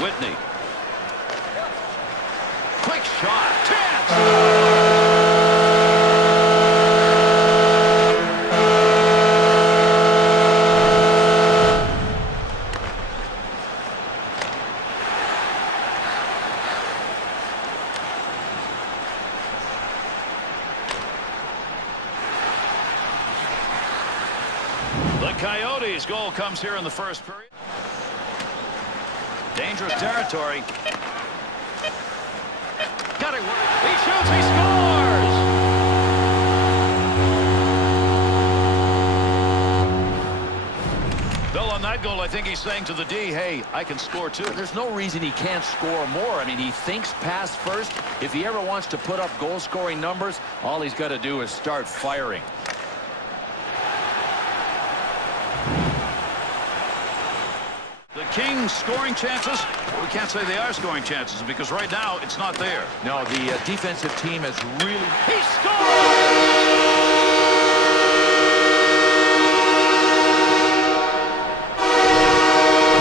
Whitney. Quick shot. Chance. The Coyotes' goal comes here in the first period. Dangerous territory. Got it. He shoots. He scores. Bill, on that goal, I think he's saying to the D, hey, I can score too. There's no reason he can't score more. I mean, he thinks pass first. If he ever wants to put up goal-scoring numbers, all he's got to do is start firing. The Kings scoring chances? We can't say they are scoring chances because right now it's not there. No, the defensive team has really... He scores!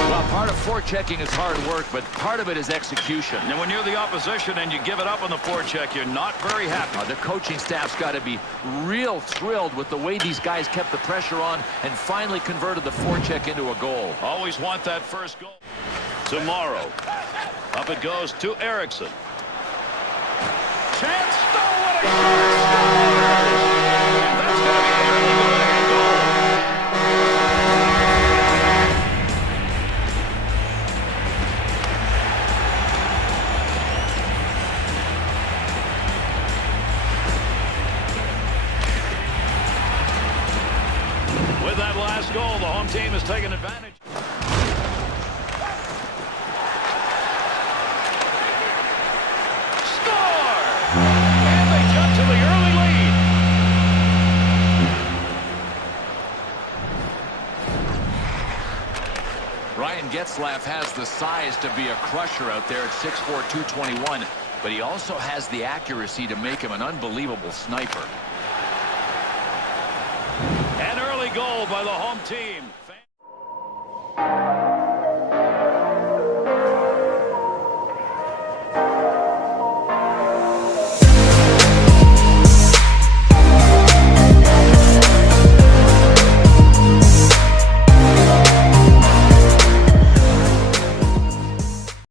Well, part of forechecking is hard work, but part of it is execution. And when you're the opposition and you give it up on the forecheck, you're not very happy. The coaching staff's got to be real thrilled with the way these guys kept the pressure on and finally converted the forecheck into a goal. Always want that first goal. Tomorrow. Up it goes to Erickson. Chance. Oh, what a shot! And that's going to be an early go-ahead goal. With that last goal, the home team has taken advantage. Ryan Getzlaf has the size to be a crusher out there at 6'4", 221, but he also has the accuracy to make him an unbelievable sniper. An early goal by the home team.